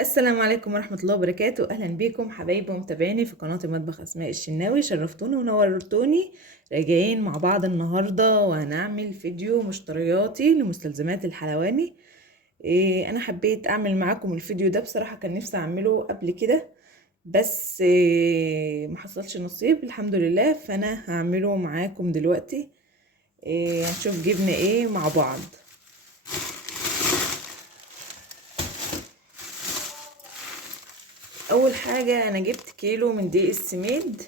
السلام عليكم ورحمة الله وبركاته. أهلا بكم حبايبي ومتابعيني في قناة المطبخ أسماء الشناوي. شرفتوني ونورتوني. راجعين مع بعض النهاردة وهنعمل فيديو مشترياتي لمستلزمات الحلواني. أنا حبيت أعمل معاكم الفيديو ده، بصراحة كان نفسي أعمله قبل كده بس محصلش نصيب الحمد لله، فأنا هعمله معاكم دلوقتي. هنشوف جبنا إيه مع بعض. اول حاجه انا جبت كيلو من دقيق السميد.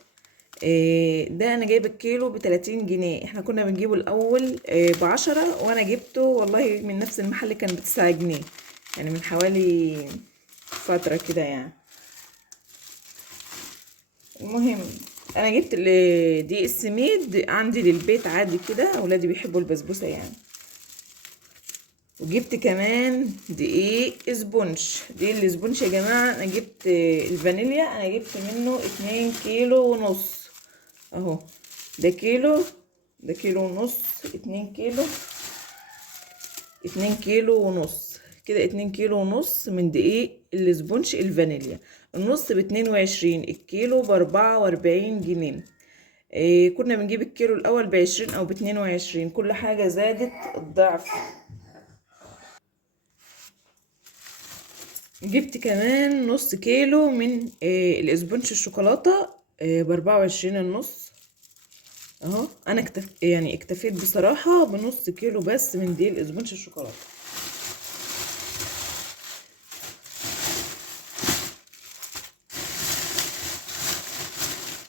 ده انا جايبه الكيلو ب30 جنيه. احنا كنا بنجيبه الاول ب10، وانا جبته والله من نفس المحل كان ب9 جنيه، يعني من حوالي فتره كده يعني. المهم انا جبت دقيق السميد عندي للبيت عادي كده، اولادي بيحبوا البسبوسه يعني. وجبت كمان دقيق اسبونج. دقيق الاسبونج يا جماعه انا جبت الفانيليا، انا جبت منه 2 كيلو ونص اهو. ده كيلو، ده كيلو ونص، 2 كيلو، 2 كيلو ونص كده، 2 كيلو ونص من دقيق الاسبونج الفانيليا. النص ب22، الكيلو ب44 جنيه. كنا بنجيب الكيلو الاول ب20 او ب22، كل حاجه زادت الضعف. جبت كمان نص كيلو من الاسبونج الشوكولاته ب24 ونص اهو. انا يعني اكتفيت بصراحه بنص كيلو بس من دي الاسبونج الشوكولاته.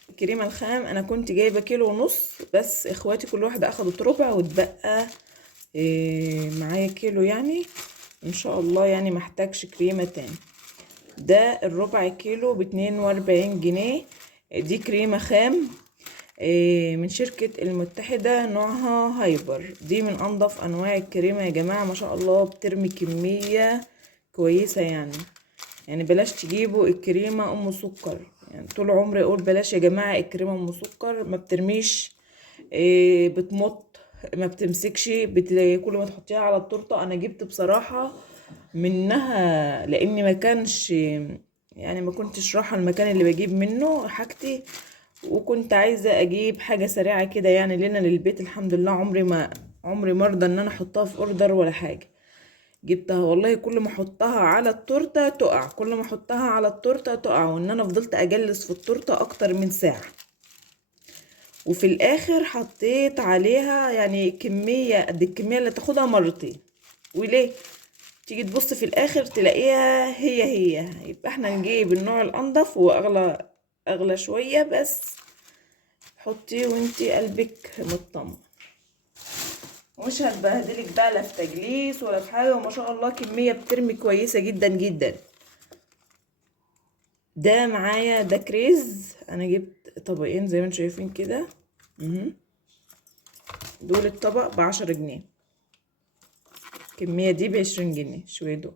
الكريمه الخام انا كنت جايبه كيلو ونص، بس اخواتي كل واحده اخدت ربع واتبقى معايا كيلو يعني. ان شاء الله يعني محتاجش كريمه تاني. ده الربع كيلو ب42 جنيه. دي كريمه خام من شركة المتحدة، نوعها هايبر. دي من انضف انواع الكريمة يا جماعة، ما شاء الله بترمي كمية كويسة يعني بلاش تجيبوا الكريمة ام سكر. يعني طول عمري اقول بلاش يا جماعة الكريمة ام سكر، ما بترميش، بتمط، ما بتمسكش، كل ما تحطيها على التورته. انا جبت بصراحة منها لاني ما كانش يعني ما كنتش رايحة المكان اللي بجيب منه حاجتي، وكنت عايزة اجيب حاجة سريعة كده يعني لنا للبيت. الحمد لله عمري مرضى ان انا احطها في اوردر ولا حاجة. جبتها والله، كل ما احطها على التورته تقع، كل ما احطها على التورته تقع، وان انا فضلت اجلس في التورته اكتر من ساعه. وفي الاخر حطيت عليها يعني كميه قد الكميه اللي تاخدها مرتين. وليه؟ تيجي تبص في الاخر تلاقيها هي. يبقى احنا نجيب النوع الانضف واغلى، اغلى شويه بس. حطي وانتي قلبك مطمن، مش هتبهدلك بقى لا في تجليس ولا في حاجه. وما شاء الله كميه بترمي كويسه جدا جدا. ده معايا ده كريز، انا جبت طبقين زي ما انتم شايفين كده. دول الطبق ب10 جنيه، الكمية دي ب20 جنيه شوية دول.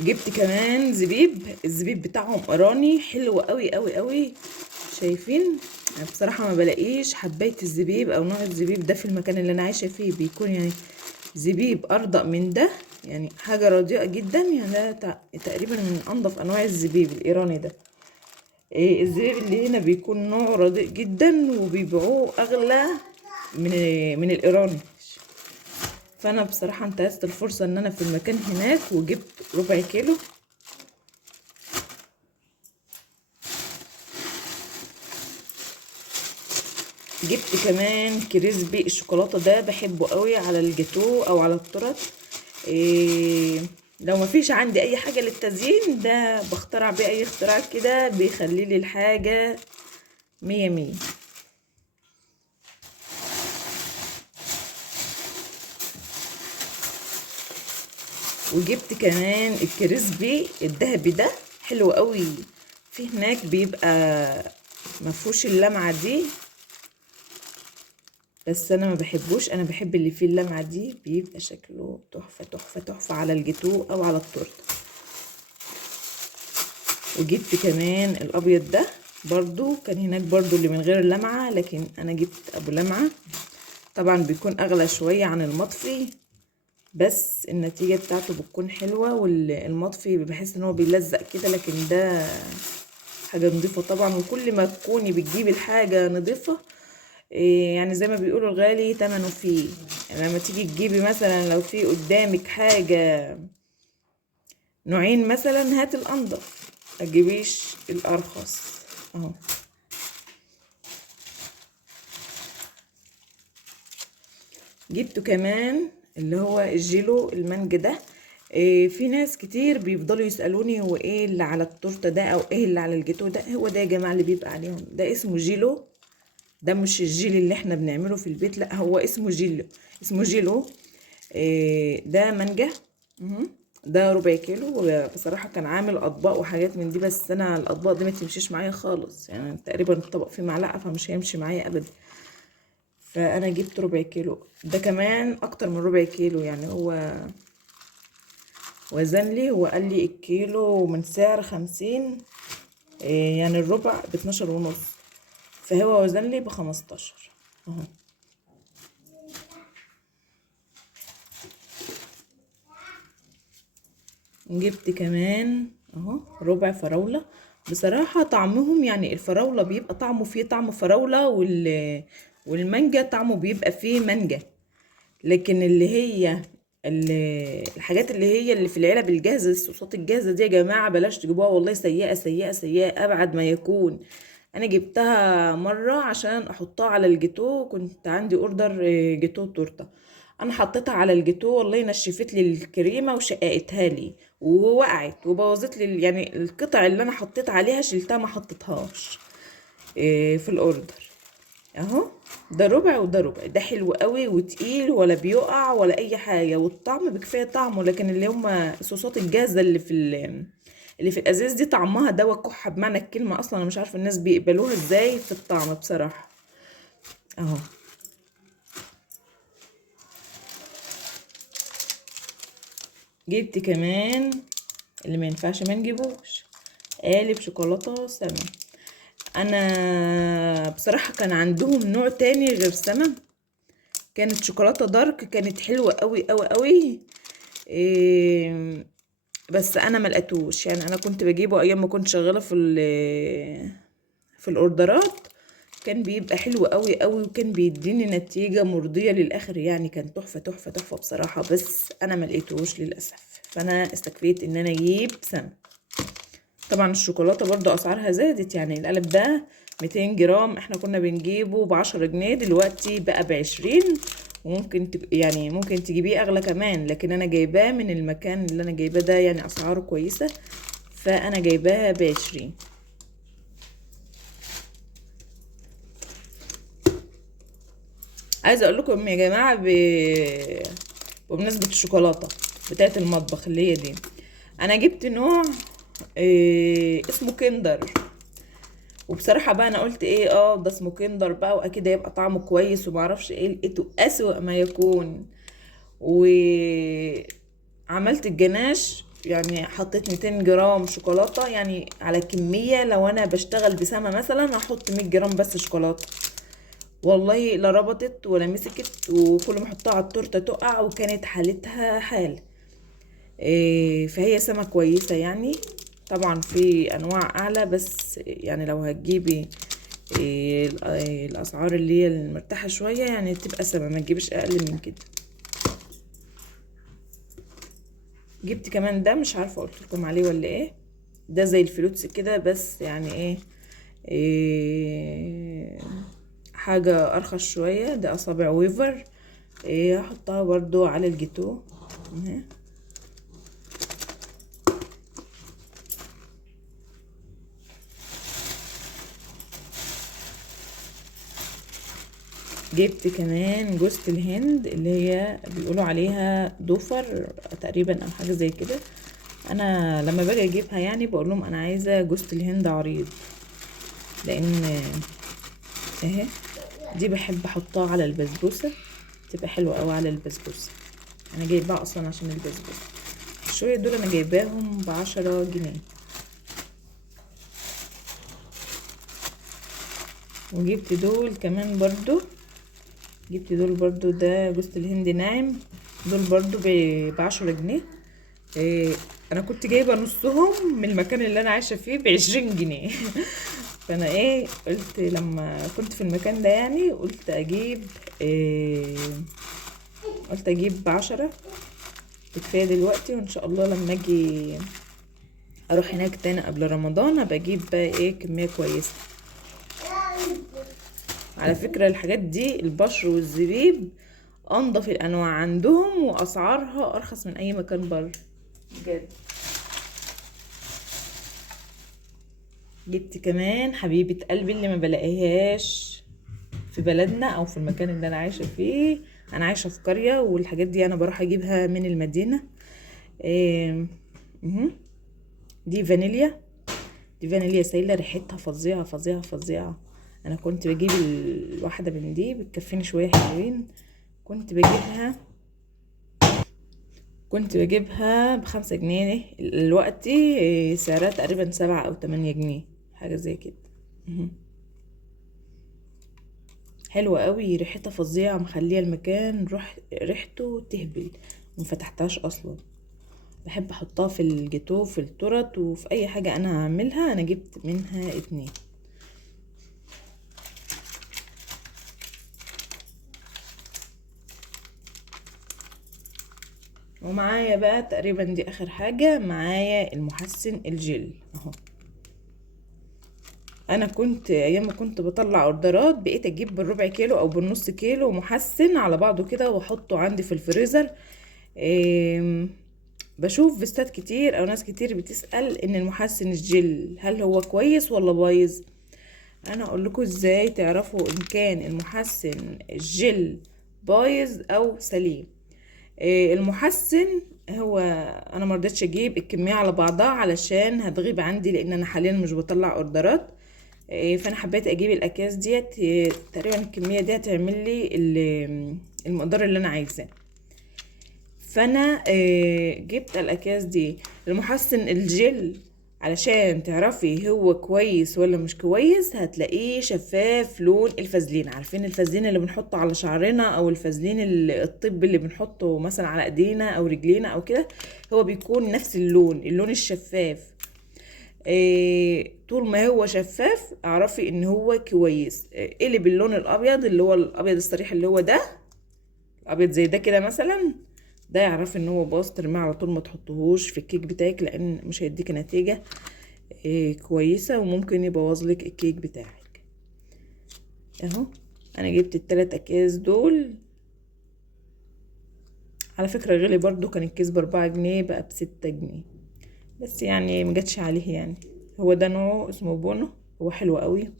جبت كمان زبيب، الزبيب بتاعهم ايراني حلو قوي قوي قوي. شايفين؟ أنا بصراحة ما بلاقيش حباية الزبيب او نوع الزبيب ده في المكان اللي انا عايشة فيه، بيكون يعني زبيب ارضى من ده، يعني حاجة رديئة جدا يعني. ده تقريبا من انضف انواع الزبيب الايراني ده. الزبيب اللي هنا بيكون نوعه رديء جدا وبيبيعوه اغلى من الايراني. فانا بصراحه انتهزت الفرصه ان انا في المكان هناك وجبت ربع كيلو. جبت كمان كريسبي الشوكولاته، ده بحبه قوي على الجاتو او على التورت. لو ما فيش عندي اي حاجه للتزيين ده بخترع بيه اي اختراع كده بيخلي لي الحاجه مية مية. وجبت كمان الكريسبي الذهبي ده حلو قوي. في هناك بيبقى مفهوش اللمعة دي، بس انا ما بحبوش، انا بحب اللي فيه اللمعة دي، بيبقى شكله تحفة تحفة تحفة على الجاتو او على التورته. وجبت كمان الابيض ده برضو، كان هناك برضو اللي من غير اللمعة، لكن انا جبت ابو لمعة. طبعا بيكون اغلى شوية عن المطفي، بس النتيجة بتاعته بتكون حلوة. والمطفي بحس ان هو بيلزق كده، لكن ده حاجة نضيفة طبعا. وكل ما تكوني بتجيبي الحاجة نضيفة، يعني زي ما بيقولوا الغالي تمنه فيه. يعني لما تيجي تجيبي مثلا، لو في قدامك حاجة نوعين مثلا، هات الانضف، متجيبيش الارخص اهو. جبته كمان اللي هو الجيلو المانجا ده. في ناس كتير بيفضلوا يسألوني هو ايه اللي على التورته ده او ايه اللي على الجاتوه ده. هو ده يا جماعه اللي بيبقى عليهم، ده اسمه جيلو. ده مش الجيل اللي احنا بنعمله في البيت، لا هو اسمه جيلو، اسمه جيلو. ده مانجا. ده ربع كيلو. بصراحه كان عامل اطباق وحاجات من دي، بس انا الاطباق دي ما تمشيش معايا خالص، يعني تقريبا الطبق فيه معلقه، فمش هيمشي معايا ابدا. فانا جبت ربع كيلو. ده كمان اكتر من ربع كيلو، يعني هو وزن لي، هو قال لي الكيلو من سعر 50، يعني الربع ب12.5، فهو وزن لي ب15 اهو. جبت كمان اهو ربع فراولة. بصراحة طعمهم، يعني الفراولة بيبقى طعمه فيه طعم فراولة، والمانجا طعمه بيبقى فيه مانجا. لكن الحاجات اللي في العلب الجاهزة، الصوصات الجاهزة دي يا جماعة بلاش تجيبوها، والله سيئة سيئة سيئة أبعد ما يكون. أنا جبتها مرة عشان أحطها على الجاتو، كنت عندي أوردر جاتو تورتة. أنا حطيتها على الجاتو، والله نشفت لي الكريمة وشققتها لي ووقعت وبوظت لي، يعني القطع اللي أنا حطيت عليها شلتها ما حطيتهاش في الأوردر اهو. ده ربع وده ربع. ده حلو قوي وتقيل ولا بيقع ولا اي حاجه، والطعم بكفايه طعمه. لكن اللي هم الصوصات الجاهزه اللي في الازاز دي طعمها دوا كحه بمعنى الكلمه. اصلا انا مش عارفه الناس بيقبلوها ازاي في الطعم بصراحه اهو. جبت كمان اللي ما ينفعش ما نجيبوش، قالب شوكولاته سما. انا بصراحه كان عندهم نوع تاني غير سما، كانت شوكولاته دارك، كانت حلوه قوي قوي قوي. بس انا ما لقيتوش، يعني انا كنت بجيبه ايام ما كنت شغاله في الاوردرات، كان بيبقى حلو قوي قوي، وكان بيديني نتيجه مرضيه للاخر، يعني كان تحفه تحفه تحفه بصراحه. بس انا ما لقيتوش للاسف، فانا استكفيت ان انا اجيب سم. طبعا الشوكولاته برضو اسعارها زادت، يعني القلب ده 200 جرام احنا كنا بنجيبه ب10 جنيه، دلوقتي بقى ب20. وممكن يعني ممكن تجيبيه اغلى كمان، لكن انا جايباه من المكان اللي انا جايباه ده، يعني اسعاره كويسه، فانا جايباها ب20. عايزه اقول لكم يا جماعه بمناسبه الشوكولاته بتاعه المطبخ اللي هي دي، انا جبت نوع اسمه كندر. وبصراحه بقى انا قلت ايه، ده اسمه كندر بقى واكيد هيبقى طعمه كويس ومعرفش ايه، لقيته اسوأ ما يكون. وعملت الجناش، يعني حطيت 200 جرام شوكولاته، يعني على كميه لو انا بشتغل بسما مثلا هحط 100 جرام بس شوكولاته، والله لا ربطت ولا مسكت، وكل ما احطها على التورته تقع، وكانت حالتها حال. فهي سما كويسه يعني. طبعا في انواع اعلى، بس يعني لو هتجيبي الاسعار اللي هي المرتاحه شويه، يعني تبقى سما، ما تجيبش اقل من كده. جبت كمان ده، مش عارفه قلت لكم عليه ولا ايه، ده زي الفلوتس كده، بس يعني إيه حاجه ارخص شويه. ده اصابع ويفر، هحطها برضو على الجاتو اهي. جبت كمان جوزة الهند، اللي هي بيقولوا عليها دوفر تقريبا او حاجه زي كده. انا لما باجي اجيبها يعني بقول لهم انا عايزه جوزة الهند عريض، لان اهي دي بحب احطها على البسبوسه، تبقى حلوه قوي على البسبوسه. انا جايباها اصلا عشان البسبوسه. الشويه دول انا جايباهم ب10 جنيه. وجبت دول كمان برضو جبت دول برضو، ده جوز الهند ناعم، دول برضو ب10 جنيه. انا كنت جايبه نصهم من المكان اللي انا عايشه فيه ب20 جنيه. فانا قلت لما كنت في المكان ده يعني قلت اجيب قلت اجيب ب10 كفايه دلوقتي، وان شاء الله لما اجي اروح هناك تاني قبل رمضان ابقى اجيب بقى كميه كويسه. على فكره الحاجات دي البشر والزبيب انضف الانواع عندهم، واسعارها ارخص من اي مكان بره بجد. جبت كمان حبيبه قلبي اللي ما بلاقيهاش في بلدنا او في المكان اللي انا عايشه فيه. انا عايشه في قريه، والحاجات دي انا بروح اجيبها من المدينه. دي فانيليا، دي فانيليا سايله، ريحتها فظيعه فظيعه فظيعه. انا كنت بجيب الواحده من دي بتكفيني شويه حلوين، كنت بجيبها ب5 جنيه. دلوقتي سعرها تقريبا 7 أو 8 جنيه، حاجه زي كده. حلوه قوي، ريحتها فظيعه، مخليه المكان ريحته تهبل. مفتحتهاش اصلا، بحب احطها في الجاتو، في التورت، وفي اي حاجه انا هعملها. انا جبت منها 2. ومعايا بقى تقريبا دي اخر حاجه معايا، المحسن الجل اهو. انا كنت ايام ما كنت بطلع اوردرات بقيت اجيب بالربع كيلو او بالنص كيلو محسن على بعضه كده واحطه عندي في الفريزر. بشوف فيستات كتير او ناس كتير بتسأل ان المحسن الجل هل هو كويس ولا بايظ. انا اقول لكم ازاي تعرفوا ان كان المحسن الجل بايظ او سليم. المحسن هو، انا مرضتش اجيب الكميه على بعضها علشان هتغيب عندي، لان انا حاليا مش بطلع اوردرات. فانا حبيت اجيب الاكياس ديت، تقريبا الكميه دي هتعمل لي المقدار اللي انا عايزاه. فانا جبت الاكياس دي. المحسن الجل علشان تعرفي هو كويس ولا مش كويس هتلاقيه شفاف لون الفازلين. عارفين الفازلين اللي بنحطه على شعرنا، او الفازلين الطب اللي بنحطه مثلا على ايدينا او رجلينا او كده، هو بيكون نفس اللون الشفاف. طول ما هو شفاف اعرفي ان هو كويس. قلب اللون الابيض اللي هو الابيض الصريح اللي هو ده، ابيض زي ده كده مثلا، ده يعرف ان هو باظ، ترميه على طول، ما تحطهوش في الكيك بتاعك، لان مش هيديك نتيجه كويسه، وممكن يبوظ لك الكيك بتاعك. اهو انا جبت ال3 اكياس دول. على فكره غالي برضو، كان الكيس ب4 جنيه بقى ب6 جنيه، بس يعني مجتش عليه يعني. هو ده نوع اسمه بونو، هو حلو قوي.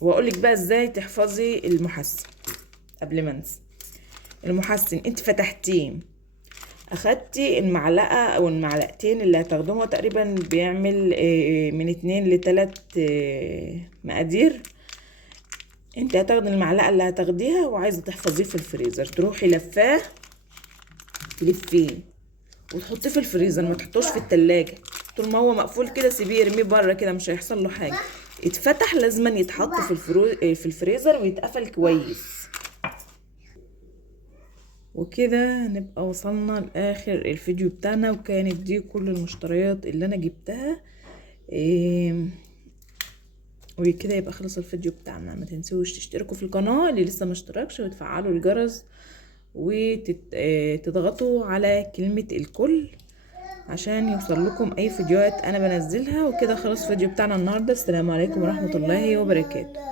واقولك بقى ازاي تحفظي المحسن قبل ما انسى. المحسن انت فتحتيه، اخدتي المعلقه او المعلقتين اللي هتاخدوها، تقريبا بيعمل من 2 ل3 مقادير. انت هتاخدي المعلقه اللي هتاخديها وعايزه تحفظيه في الفريزر، تروحي لفاه، تلفيه وتحطيه في الفريزر، ما تحطوش في التلاجة. طول ما هو مقفول كده سيبيه، ارميه بره كده، مش هيحصل له حاجه. اتفتح لازما يتحط في الفريزر ويتقفل كويس. وكده نبقى وصلنا لاخر الفيديو بتاعنا، وكانت دي كل المشتريات اللي انا جبتها. وكده يبقى خلص الفيديو بتاعنا. ما تنسوش تشتركوا في القناة اللي لسه ما اشتركش، وتفعلوا الجرس، وتضغطوا على كلمة الكل عشان يوصل لكم اي فيديوهات انا بنزلها. وكده خلص الفيديو بتاعنا النهارده. السلام عليكم ورحمة الله وبركاته.